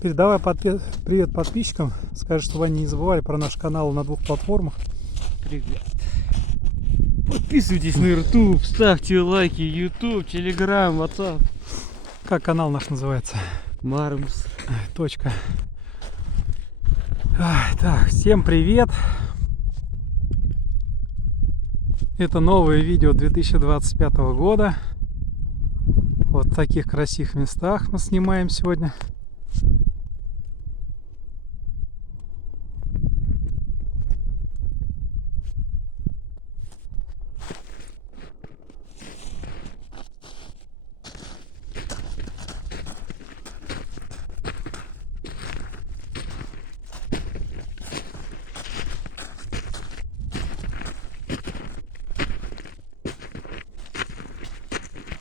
Передавай привет подписчикам. Скажи, чтобы они не забывали про наш канал на 2 платформах. Привет. Подписывайтесь на YouTube, ставьте лайки, YouTube, Telegram, WhatsApp. Как канал наш называется? Мармс. Точка. Так, всем привет. Это новое видео 2025 года. Вот в таких красивых местах мы снимаем сегодня.